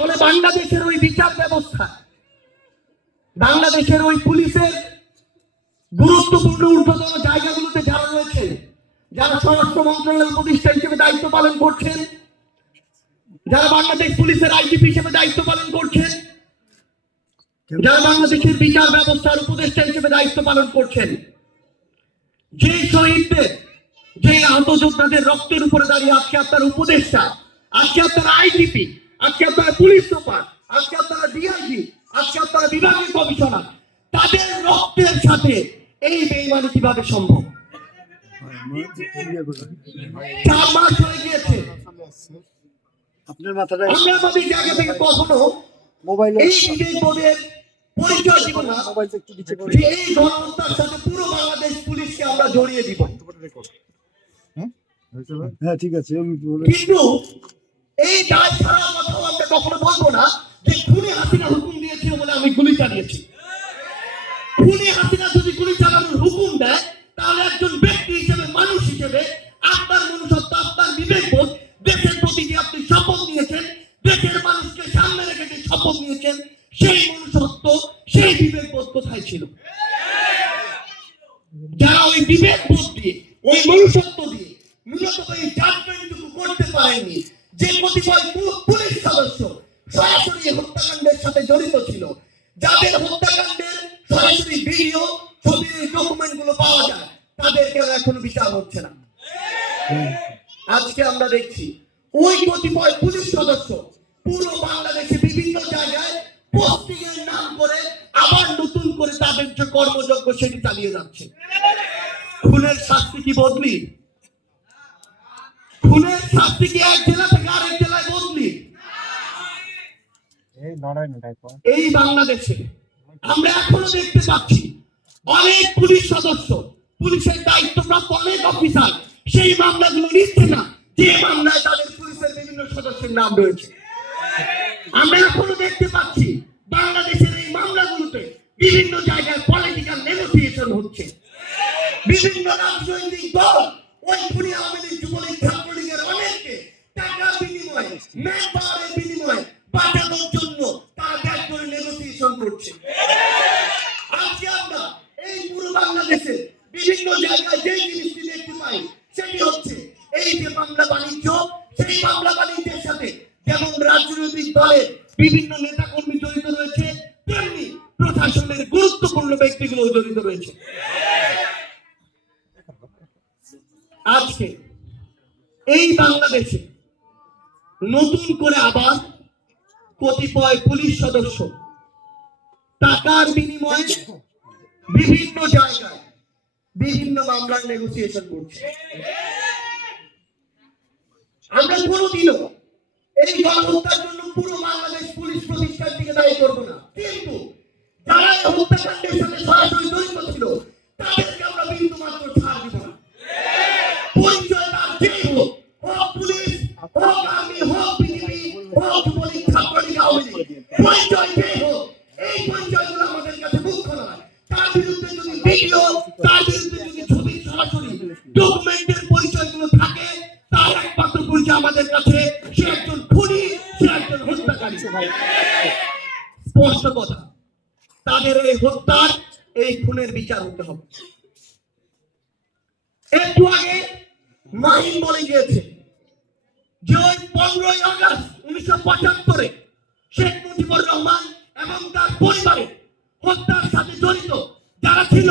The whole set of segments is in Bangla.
তাহলে বাংলাদেশের ওই বিচার ব্যবস্থা, বাংলাদেশের ওই পুলিশের গুরুত্বপূর্ণ ঊর্ধ্বতন জায়গাগুলোতে যারা রয়েছে, যারা স্বরাষ্ট্র মন্ত্রণালয়ের উপদেষ্টা হিসেবে দায়িত্ব পালন করছেন, যারা বাংলাদেশ পুলিশের আইজিপি হিসেবে দায়িত্ব পালন করছেন, যারা বাংলাদেশের বিচার ব্যবস্থার উপদেষ্টা হিসেবে দায়িত্ব পালন করছেন, যে শহীদদের, যে আন্তর্যোদ্ধাদের রক্তের উপরে দাঁড়িয়ে আজকে আপনার উপদেষ্টা, আজকে আপনারা আইজিপি আজকে আপনারা পুলিশ সুপার আজকে আপনারা ডিআইজি আজকে আপনারা বিভাগীয় কমিশনার তাদের রক্তের সাথে এই বেইমানি কীভাবে সম্ভব? চার মাস হয়ে গিয়েছে। আপনার মাথাটা আমরা আমাদের জায়গা থেকে কখনো মোবাইল এই বিবেক বোধের পরিচয় দিব না। মোবাইলটা একটু নিচে করে এই গণহত্যার সাথে পুরো বাংলাদেশ পুলিশকে আমরা জড়িয়ে দিব। হ্যাঁ? ঠিক আছে আমি বলে কিন্তু এই দায় ছাড়া কখনো বলব না যে খুনি হাসিনা হুকুম দিয়েছিল বলে আমি গুলি চালিয়েছি। খুনি হাসিনা যদি গুলি চালানোর হুকুম দেয়, তাহলে একজন ব্যক্তি হিসেবে, মানুষ হিসেবে আপনার মনুষ্যত্ব, আপনার বিবেকবোধ দেশের প্রতি যে আপনি শপথ নিয়েছেন, দেশের মানুষকে সামনে রেখে যে শপথ নিয়েছেন, সেই মনুষ্যত্ব, সেই বিবেকবোধ কোথায় ছিল? যারা ওই বিবেক বোধ দিয়ে, ওই মনুষ্যত্ব দিয়ে মূলত এই জাজমেন্টটুকু করতে পারেনি, যে কতিপয় সরাসরি হত্যাকাণ্ডের সাথে জড়িত ছিল। যাদের হত্যাকাণ্ডের সরাসরি ভিডিও, ছবি ডকুমেন্টগুলো পাওয়া যায় তাদেরকে এখনও বিচার হচ্ছে না। আজকে আমরা দেখছি, ওই কতিপয় পুলিশ সদস্য পুরো বাংলাদেশে বিভিন্ন জায়গায় পোস্টিং নাম করে আবার নতুন করে তাদের যে কর্মযজ্ঞ সেটি চালিয়ে যাচ্ছে। খুনের শাস্তি কি বদলি? খুনের শাস্তি কি এক জেলা থেকে আরেক বদলি এই বাংলাদেশে আমরা এখনও দেখতে পাচ্ছি অনেক পুলিশ সদস্য, পুলিশের দায়িত্বপ্রাপ্ত অনেক অফিসার সেই মামলাগুলো নিচ্ছে না, যে মামলায় তাদের পুলিশের বিভিন্ন সদস্যের নাম রয়েছে। আমরা এখনও দেখতে পাচ্ছি বাংলাদেশের এই মামলাগুলোতে বিভিন্ন জায়গায় পলিটিক্যাল নেগোসিয়েশন হচ্ছে। বিভিন্ন রাজনৈতিক দল ওই খুনি আওয়ামী নেতা কর্মী জড়িত রয়েছে, তেমনি প্রশাসনের গুরুত্বপূর্ণ ব্যক্তিগুলো জড়িত রয়েছে। আজকে এই বাংলাদেশে নতুন করে আবার কতিপয় পুলিশ সদস্য টাকার বিনিময়ে বিভিন্ন জায়গায় বিভিন্ন মামলার নেগোসিয়েশন করছে। আমরা কোনোদিনও এই গণহত্যার জন্য দায়ী করব না। কিন্তু যারা এই হত্যাকাণ্ডের সাথে সরাসরি জড়িত ছিল, তাদেরকে আমরা বিন্দু মাত্র ছাড় দিব না। পরিচয় তার যেই হোক হোক পুলিশ, হোক আর্মি, হোক বিজেপি হোক যুবলীগ ছাত্রলীগ, আওয়ামী পরিচয় যেই হোক। এই পরিচয়গুলো আমাদের কাছে মুখ্য নয়। তার বিরুদ্ধে যদি ভিডিও, তার বিরুদ্ধে যদি ছবি সরাসরি ডকুমেন্টের পরিচয়গুলো থাকে, তার একমাত্র পরিচয় আমাদের কাছে, সে একজন খুনি, সে একজন হত্যাকারী। স্পষ্ট তাদের এই হত্যার, এই খুনের বিচার হতে হবে। একটু আগে মাহিন বলে গিয়েছে যে ওই পনেরোই আগস্ট উনিশশো পঁচাত্তরে শেখ মুজিবুর রহমান এবং তার পরিবারে হত্যার সাথে জড়িত যারা ছিল,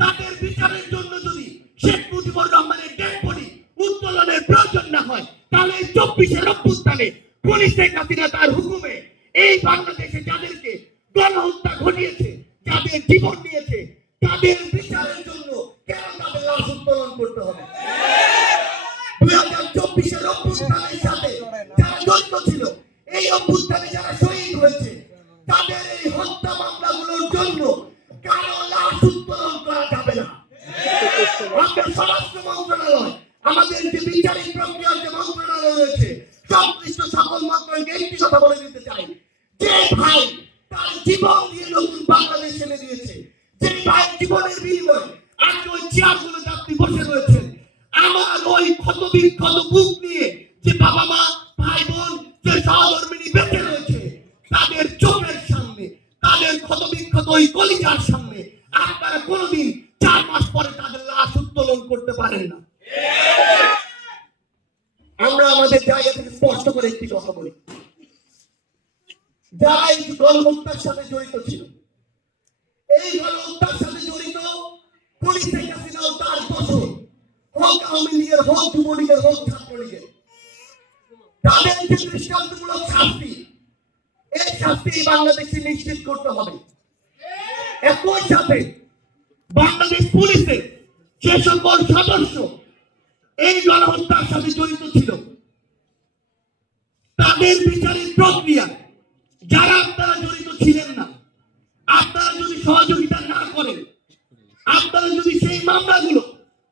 তাদের বিচারের জন্য যদি শেখ মুজিবুর রহমানের ডেড বডি উত্তোলনের প্রয়োজন না হয়, তাহলে চব্বিশের অভ্যুত্থানে পুলিশ শেখ তার হুকুমে এই বাংলাদেশে যাদেরকে আমাদের স্বরাষ্ট্র মন্ত্রণালয় আমাদের যে বিচারিক প্রক্রিয়ার যে মন্ত্রণালয় রয়েছে সংশ্লিষ্ট সকল মন্ত্রণকে একটি কথা বলে দিতে চাই যে ভাই তার জীবন দিয়ে নতুন বাংলাদেশ এনে দিয়েছে যে ভাই জীবনের বিনিময়ে আজ ওই চেয়ারগুলোতে আপনি বসে রয়েছেন আমার ওই ক্ষত বিক্ষত বুক নিয়ে যে বাবা মা ভাই বোন যে সহধর্মিনী বেঁচে রয়েছে তাদের চোখের সামনে তাদের ক্ষত বিক্ষত ওই কলিজার সামনে আপনারা কোনোদিন চার মাস পরে উত্তোলন করতে পারেন না। আমরা আমাদের জায়গা থেকে স্পষ্ট করে একটি কথা বলি। যারা এই গণহত্যার সাথে জড়িত ছিল, এই গণহত্যার সাথে জড়িত পুলিশ শেখ হাসিনা তার দোষর হোক আওয়ামী লীগের হোক, যুবলীগের হোক, ছাত্রলীগের। তাদের যে দৃষ্টান্তমূলক শাস্তি, এই শাস্তি বাংলাদেশে নিশ্চিত করতে হবে। একই সাথে বাংলাদেশ পুলিশের যে সকল সদস্য এই গণহত্যার সাথে জড়িত ছিল। তাদের বিচারের প্রক্রিয়া, যারা আপনারা জড়িত ছিলেন না, আপনারা যদি সহযোগিতা না করেন, আপনারা যদি সেই মামলাগুলো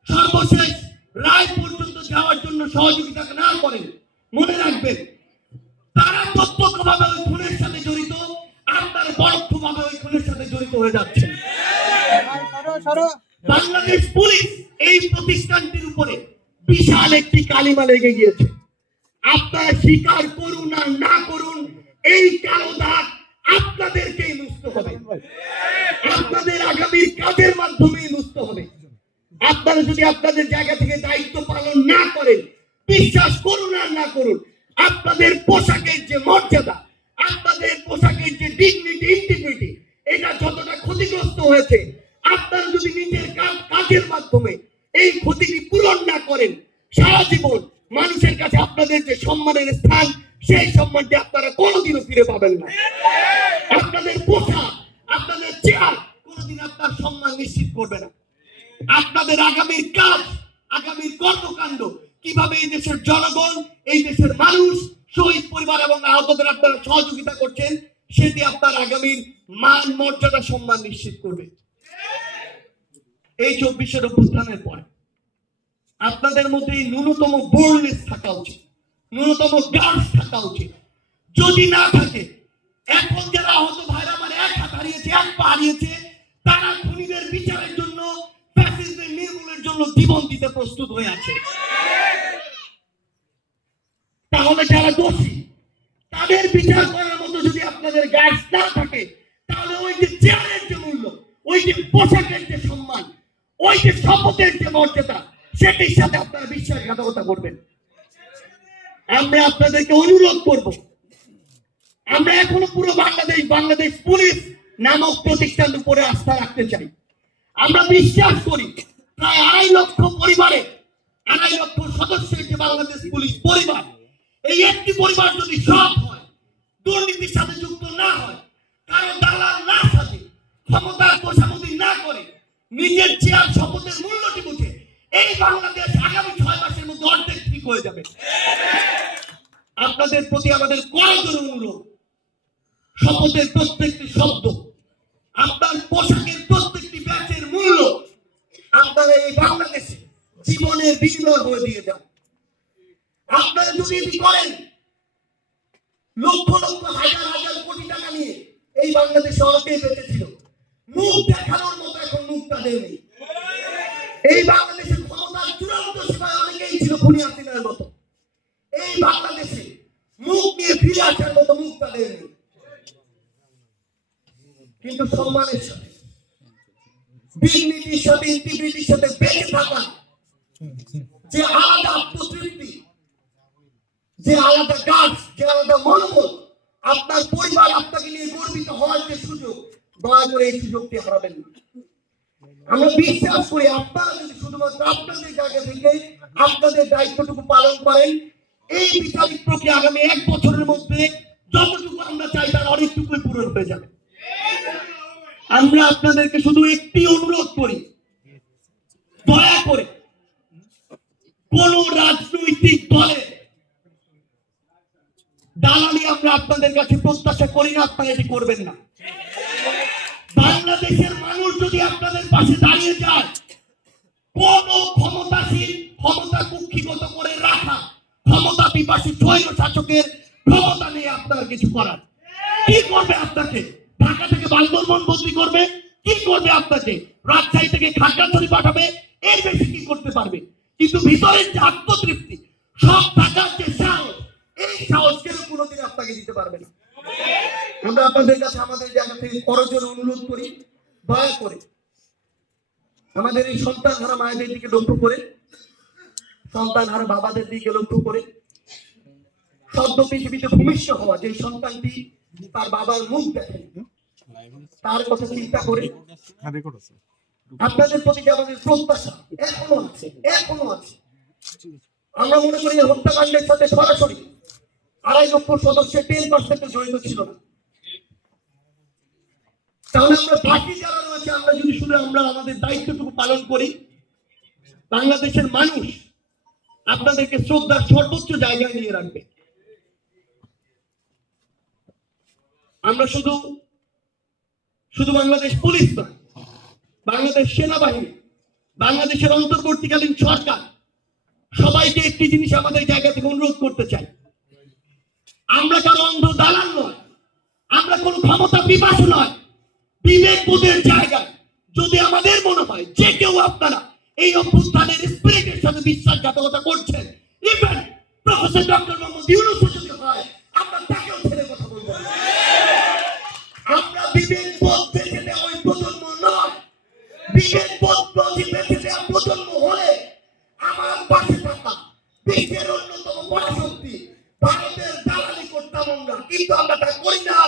সর্বশেষ রায় পর্যন্ত যাওয়ার জন্য সহযোগিতা না করেন, মনে রাখবেন, তারা প্রত্যক্ষভাবে ওই খুনের সাথে জড়িত, আপনারা পরোক্ষভাবে ওই খুনের সাথে জড়িত হয়ে যাচ্ছেন। বাংলাদেশ পুলিশ এই প্রতিষ্ঠানটির উপরে বিশাল একটি কালিমা লেগে গিয়েছে। আপনারা স্বীকার করুন আর না করুন এই কালো দাগ আপনাদেরকেই মুছতে হবে। আপনাদের আগামীর কাজের মাধ্যমেই মুছতে হবে। আপনারা যদি আপনাদের জায়গা থেকে দায়িত্ব পালন না করেন বিশ্বাস করুন আর না করুন আপনাদের পোশাকের যে মর্যাদা আপনাদের পোশাকের যে ডিগনিটি ইন্টিগ্রিটি এটা যতটা ক্ষতিগ্রস্ত হয়েছে আপনারা যদি নিজের কাজ কাজের মাধ্যমে এই ক্ষতিটি পূরণ না করেন, সারা জীবন মানুষের কাছে আপনাদের যে সম্মানের স্থান, সেই সম্মানটি আপনারা কোনোদিনও ফিরে পাবেন না। আপনাদের পোশাক, আপনাদের চেয়ার কোনোদিন আপনার সম্মান নিশ্চিত করবে না। আপনাদের আগামীর কাজ, আগামীর কর্মকাণ্ড, কীভাবে এই দেশের জনগণ, এই দেশের মানুষ, শহীদ পরিবার এবং আহতদের আপনারা সহযোগিতা করছেন, সেটি আপনার আগামীর মান, মর্যাদা, সম্মান নিশ্চিত করবে। এই চব্বিশের অভ্যুত্থানের পরে আপনাদের মধ্যে ন্যূনতম বোর্ডনেস থাকা উচিত, ন্যূনতম গার্ডস থাকা উচিত। যদি না থাকে, এখন যারা আহত ভাইরা আমার এক হাত হারিয়েছে, এক পা হারিয়েছে, তারা খুনিদের বিচারের জন্য ফ্যাসিস্টদের নির্মূলের জন্য জীবন দিতে প্রস্তুত হয়ে আছে। তাহলে যারা দোষী, তাদের বিচার করার মতো যদি আপনাদের গাছ না থাকে, তাহলে ওই যে চেয়ারের যে মূল্য, ওই যে পোশাকের যে সম্মান ওই যে শপথের যে মর্যাদা, সেটির সাথে আপনারা বিশ্বাসঘাতকতা করবেন। আমরা আপনাদেরকে অনুরোধ করব। আমরা এখনও পুরো বাংলাদেশ বাংলাদেশ পুলিশ নামক প্রতিষ্ঠানের উপরে আস্থা রাখতে চাই। আমরা বিশ্বাস করি, প্রায় আড়াই লক্ষ পরিবারে, আড়াই লক্ষ সদস্যের যে বাংলাদেশ পুলিশ পরিবার। এই একটি পরিবার যদি সব হয়, দুর্নীতির সাথে যুক্ত না হয়, কারও দালাল না সাজে ক্ষমতার তোষামতি না করে নিজের চেয়ার শপথের মূল্যটি বুঝে এই বাংলাদেশ আগামী ছয় মাসের মধ্যে অর্ধেক ঠিক হয়ে যাবে। আপনাদের প্রতি আমাদের করজোর অনুরোধ। শপথের প্রত্যেকটি শব্দ, আপনার পোশাকের প্রত্যেকটি ব্যাচের মূল্য আপনারা এই বাংলাদেশে জীবনের বিনিময় হয়ে দিয়ে যান। আপনারা যদি এটি করেন, লক্ষ লক্ষ হাজার হাজার কোটি টাকা নিয়ে এই বাংলাদেশে অনেকেই বেঁচেছিল মুখ দেখানোর মতো এখন মুখ নেই এই বাংলাদেশের ক্ষমতার চূড়ান্ত সীমায় অনেকেই ছিল খুনি মতো। এই বাংলাদেশে মুখ নিয়ে ফিরে আসার মতো মুখ তাদের কিন্তু সম্মানের সাথে ডিগনিটির সাথে ইন্টিগ্রিটির সাথে বেঁচে থাকা যে আলাদা আত্মতৃপ্তি যে আলাদা কাজ যে আলাদা মনোবল, আপনার পরিবার আপনাকে নিয়ে গর্বিত হওয়ার যে সুযোগ দয়া এই সুযোগটি হারাবেন না। আমরা বিশ্বাস করি আপনারা যদি শুধুমাত্র আপনাদের জায়গা থেকে আপনাদের দায়িত্বটুকু পালন করেন, এই বিচারিক প্রক্রিয়া আগামী এক বছরের মধ্যে যতটুকু আমরা চাই তার অনেকটুকুই পূরণ হয়ে যাবে। আমরা আপনাদেরকে শুধু একটি অনুরোধ করি, দয়া করে কোন রাজনৈতিক দলে দালালি আমরা আপনাদের কাছে প্রত্যাশা করি না, আপনারা এটি করবেন না। বাংলাদেশের মানুষ যদি আপনাদের পাশে দাঁড়িয়ে যায়, কোন ক্ষমতাশীল ক্ষমতা কুক্ষিগত করে রাখা ক্ষমতা পিপাসী স্বৈর শাসকের ক্ষমতা নেই আপনার কিছু করার। কি করবে আপনাকে? ঢাকা থেকে বান্দরবন বদলি করবে? কি করবে আপনাকে? রাজশাহী থেকে খাগড়াছড়ি পাঠাবে? এর বেশি কি করতে পারবে? কিন্তু ভিতরের যে আত্মতৃপ্তি, সব টাকার যে সাহস, এই সাহস কেউ কোনোদিন আপনাকে দিতে পারবে না। আমরা আপনাদের কাছে আমাদের জায়গা থেকে করজোর অনুরোধ করি দয়া করে আমাদের এই সন্তান হারা মায়েদের দিকে লক্ষ্য করে সন্তান হারা বাবাদের দিকে লক্ষ্য করে সদ্য পৃথিবীতে ভূমিষ্ঠ হওয়া যে সন্তানটি তার বাবার মুখ দেখে তার কথা চিন্তা করে আপনাদের প্রতি আমাদের প্রত্যাশা এখনও আছে এখনও আছে। আমরা মনে করি হত্যাকাণ্ডের সাথে সরাসরি আড়াই লক্ষ সদস্যের টেন পার্সেন্ট জড়িত ছিল না। তাহলে আমরা বাকি যারা রয়েছে, আমরা যদি শুধু আমরা আমাদের দায়িত্বটুকু পালন করি, বাংলাদেশের মানুষ আপনাদেরকে শ্রদ্ধার সর্বোচ্চ জায়গায় নিয়ে রাখবে। আমরা শুধু শুধু বাংলাদেশ পুলিশ নয়, বাংলাদেশ সেনাবাহিনী, বাংলাদেশের অন্তর্বর্তীকালীন সরকার, সবাইকে একটি জিনিস আমাদের জায়গা থেকে অনুরোধ করতে চাই। আমরা কারও অন্ধ দালাল নয়। আমরা কোনো ক্ষমতা বিপাসু নয়। বিবেক বোধের জায়গায়। যদি আমাদের মনে হয় যে কেউ আপনারা এই অভ্যুত্থানের স্পিরিটের সাথে বিশ্বাসঘাতকতা করছেন even professor doctor Muhammad Yunus যদি হয়, আমরা তাকেও ছেড়ে কথা বলব আমরা বিবেক বোধ বেঁচে ওই প্রজন্ম নয়। বিবেক বোধ প্রতি বেঁচে দেওয়া প্রজন্ম হলে আমার পাশে থাকা বিশ্বের অন্যতম পরাশক্তি কিন্তু আমরা তা করি না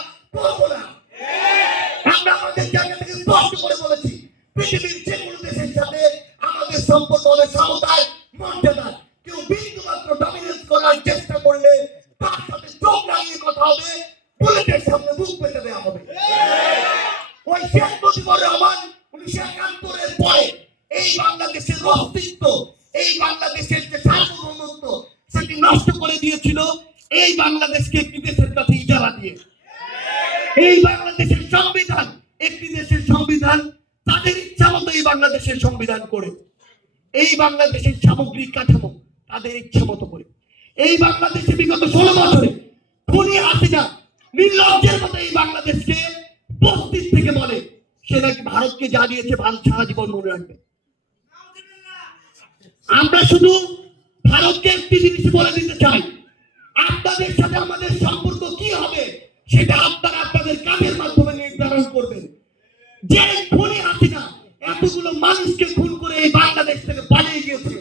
বাংলাদেশকে একটি দেশের কাছে ইজারা দিয়ে। এই বাংলাদেশের সংবিধান, একটি দেশের সংবিধান তাদের ইচ্ছা মতো এই বাংলাদেশের সংবিধান করে। এই বাংলাদেশের সামগ্রিক কাঠামো তাদের ইচ্ছা মতো করে। এই বাংলাদেশে বিগত ষোলো বছরে খুনি হাসিনা নির্লজ্জের মতো এই বাংলাদেশকে বস্তির থেকে বলে। সে নাকি ভারতকে যা দিয়েছে ভারত সারা জীবন মনে রাখবে। আমরা শুধু ভারতকে একটি জিনিস বলে দিতে চাই। আপনাদের সেটা আপনারা আপনাদের কাজের মাধ্যমে নির্ধারণ করবেন। যে খুনি হাসিনা, এতগুলো মানুষকে খুন করে এই বাংলাদেশ থেকে পালিয়ে গিয়েছে।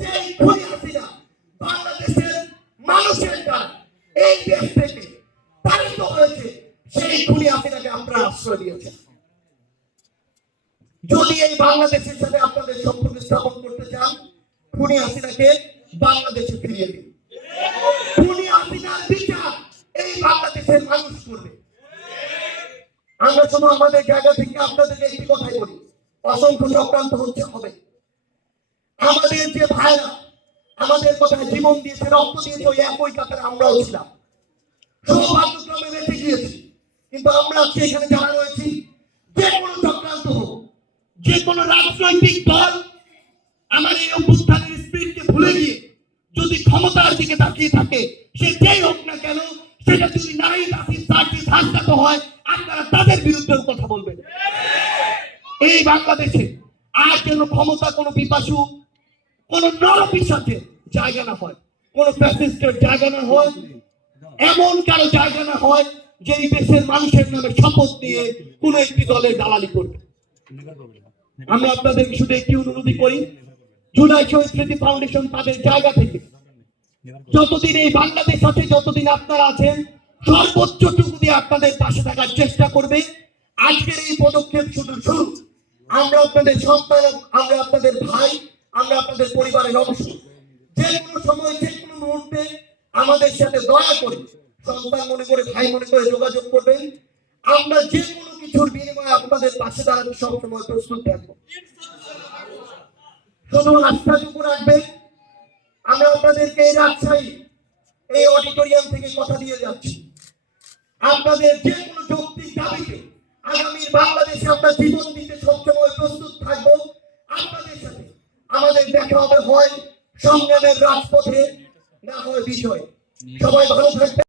যে খুনি হাসিনা, বাংলাদেশের মানুষের এই দেশ থেকে পালিত হয়েছে, সেই খুনি হাসিনাকে আপনারা আশ্রয় দিয়েছেন যদি এই বাংলাদেশের সাথে আপনাদের সম্পর্ক স্থাপন করতে চান, খুনি হাসিনাকে বাংলাদেশে ফিরিয়ে দিন। বাংলাদেশের মানুষ করবে। আমরা শুধু আমাদের জায়গা থেকে আপনাদের একটি কথাই বলি, অসংখ্য চক্রান্ত হচ্ছে, হবে। আমাদের যে ভাইরা, আমাদের কথায় জীবন দিয়েছে, রক্ত দিয়েছে, ওই একই কাতারে আমরাও ছিলাম। সৌভাগ্যক্রমে বেঁচে গিয়েছি। কিন্তু আমরা আজকে এখানে যারা রয়েছি, যে কোনো চক্রান্ত হোক, যে কোনো রাজনৈতিক দল আমার এই অভ্যুত্থানের স্পিরিটকে ভুলে গিয়ে যদি ক্ষমতার দিকে তাকিয়ে থাকে, সে যেই হোক না কেন সেটা যদি নাই নাসির সার্জিস হাসপাত হয় আপনারা তাদের বিরুদ্ধেও কথা বলবেন এই বাংলাদেশে আর যেন ক্ষমতা, কোনো পিপাসু, কোন নরপিসাচের জায়গা না হয়, কোন ফ্যাসিস্টের জায়গা না হয়, এমন কারও জায়গা না হয় যে এই দেশের মানুষের নামে শপথ নিয়ে কোন একটি দলের দালালি করবে। আমরা আপনাদেরকে শুধু একটি অনুরোধই করি, জুলাই শহীদ ফাউন্ডেশন তাদের জায়গা থেকে যতদিন এই বাংলাদেশ আছে, যতদিন আপনারা আছেন, সর্বোচ্চটুকু দিয়ে আপনাদের পাশে থাকার চেষ্টা করবে। আজকের এই পদক্ষেপ শুধু শুরু। আমরা আপনাদের সন্তান, আমরা আপনাদের ভাই, আমরা আপনাদের পরিবারের অংশ। যে কোনো সময়, যে কোনো মুহূর্তে আমাদের সাথে দয়া করে সন্তান মনে করে, ভাই মনে করে যোগাযোগ করবেন। আমরা যে কোনো কিছুর বিনিময়ে আপনাদের পাশে দাঁড়াতে সবসময় প্রস্তুত থাকব। শুধু আস্থাটুকু রাখবেন। আমরা আপনাদেরকে এই রাজশাহী, এই অডিটোরিয়াম থেকে কথা দিয়ে যাচ্ছি। আপনাদের যে কোনো যৌক্তিক দাবিতে আগামীর বাংলাদেশে আমরা জীবন দিতে সবসময় প্রস্তুত থাকব, আপনাদের সাথে আমাদের দেখা হবে হয় সংগ্রামের রাজপথে, না হয় বিষয় সবাই ভালো থাকবেন।